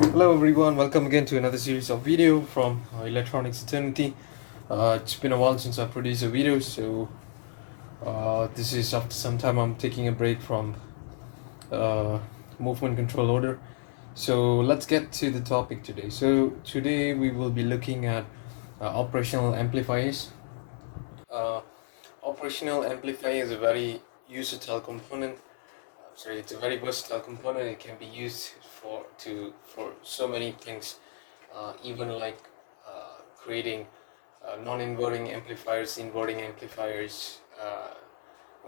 Hello everyone, welcome again to another series of video from Electronics Eternity. It's been a while since I produced a video, so this is after some time I'm taking a break from uh, movement control order. So let's get to the topic today. So today we will be looking at operational amplifiers. Uh, Operational amplifier is a very versatile component. Sorry, it's a very versatile component. It can be used for so many things, even like creating non-inverting amplifiers, inverting amplifiers,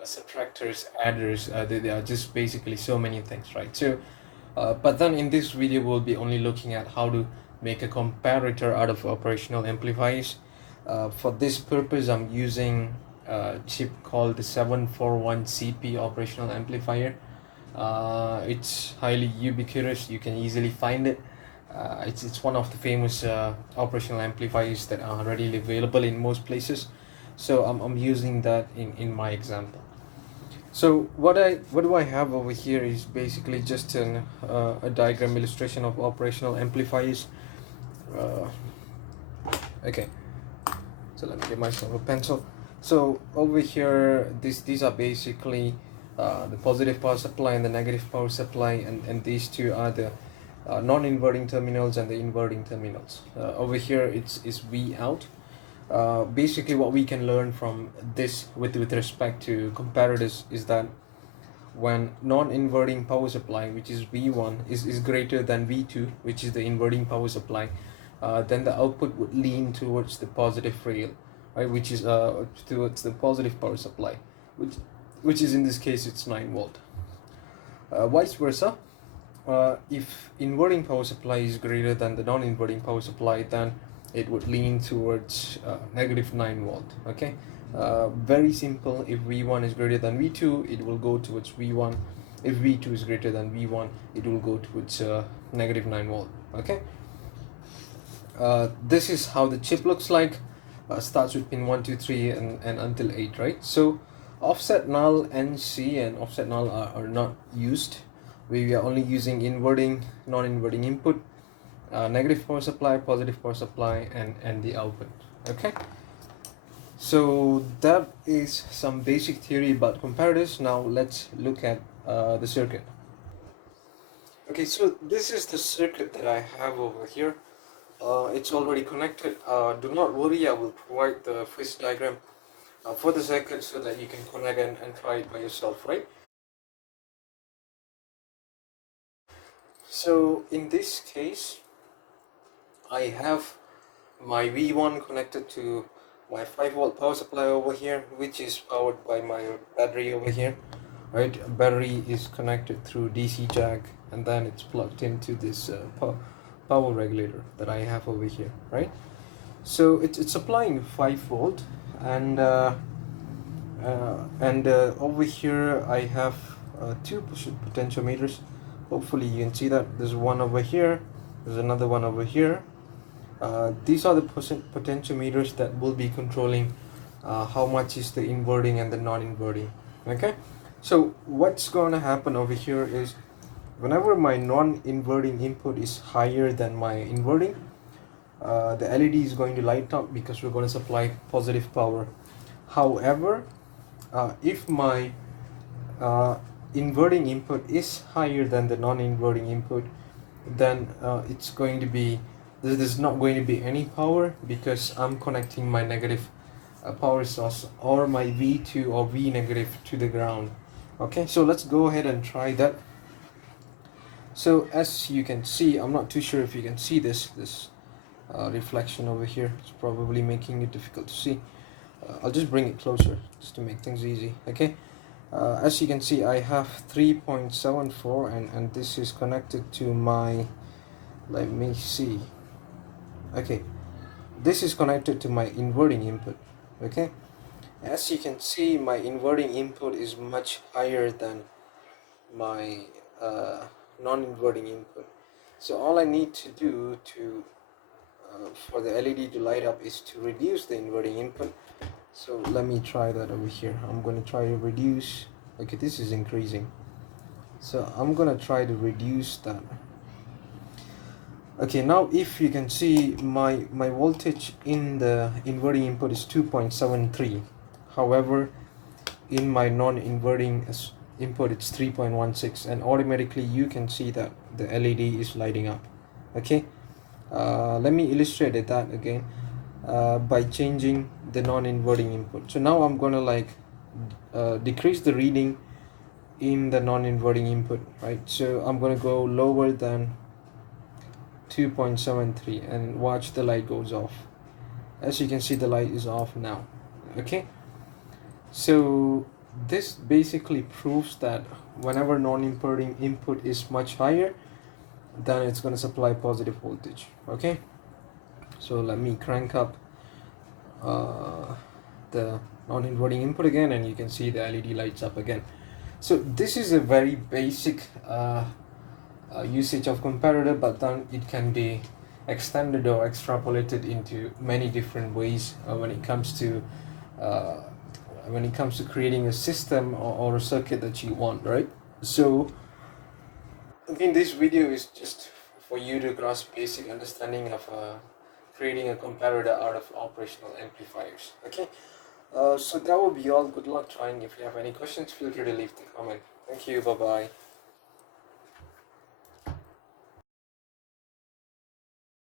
subtractors, adders. They are just basically so many things, right? So, but then in this video, we'll be only looking at how to make a comparator out of operational amplifiers. For this purpose, I'm using a chip called the 741CP operational amplifier. It's highly ubiquitous. You can easily find it. It's one of the famous operational amplifiers that are readily available in most places. So I'm using that in my example. So what do I have over here is basically just a diagram illustration of operational amplifiers. Uh, okay, so let me get myself a pencil. So over here, these are basically the positive power supply and the negative power supply, and these two are the non-inverting terminals and the inverting terminals. Over here it's V out. Basically what we can learn from this with respect to comparators is that when non-inverting power supply, which is V1, is greater than V2, which is the inverting power supply, then the output would lean towards the positive rail, right, which is towards the positive power supply, which is in this case it's 9 volt. Vice versa, if inverting power supply is greater than the non-inverting power supply, then it would lean towards negative 9 volt. Okay, very simple. If V1 is greater than V2, it will go towards V1. If V2 is greater than V1, it will go towards negative 9 volt. Okay, this is how the chip looks like. Starts with pin 1, 2, 3 and until 8, right? So offset null, NC and offset null are not used. We are only using inverting, non-inverting input, negative power supply, positive power supply, and the output. Okay, so that is some basic theory about comparators. Now let's look at the circuit. Okay, so this is the circuit that I have over here. It's already connected. Do not worry, I will provide the first diagram for the circuit so that you can connect and try it by yourself, right? So in this case, I have my V1 connected to my 5 volt power supply over here, which is powered by my battery over here, right? Battery is connected through DC jack, and then it's plugged into this power regulator that I have over here, right? So it's supplying 5 volt, and over here I have two potentiometers. Hopefully you can see that there's one over here, there's another one over here. These are the potentiometers that will be controlling how much is the inverting and the non-inverting. Okay, so what's going to happen over here is whenever my non-inverting input is higher than my inverting, the LED is going to light up because we're going to supply positive power. However, if my inverting input is higher than the non-inverting input, then it's going to be, there's not going to be any power because I'm connecting my negative power source or my V2 or V negative to the ground. Okay, so let's go ahead and try that. So as you can see, I'm not too sure if you can see this reflection over here. It's probably making it difficult to see. I'll just bring it closer just to make things easy. Okay, as you can see, I have 3.74 and this is connected to my, let me see, okay, this is connected to my inverting input. Okay, as you can see, my inverting input is much higher than my non-inverting input. So all I need to do to for the LED to light up is to reduce the inverting input. So let me try that over here. I'm going to try to reduce. Okay, this is increasing, so I'm going to try to reduce that. Okay, now if you can see, my voltage in the inverting input is 2.73. However, in my non-inverting input it's 3.16, and automatically you can see that the LED is lighting up. Okay, let me illustrate that again by changing the non-inverting input. So now I'm gonna decrease the reading in the non-inverting input, right? So I'm gonna go lower than 2.73 and watch the light goes off. As you can see, the light is off now. Okay, so this basically proves that whenever non-inverting input is much higher, then it's going to supply positive voltage. Okay, so let me crank up the non-inverting input again, and you can see the LED lights up again. So this is a very basic usage of comparator, but then it can be extended or extrapolated into many different ways when it comes to creating a system or a circuit that you want, right? So again, this video is just for you to grasp basic understanding of creating a comparator out of operational amplifiers. Okay, so that will be all. Good luck trying. If you have any questions, feel free to leave the comment. Thank you. Bye bye.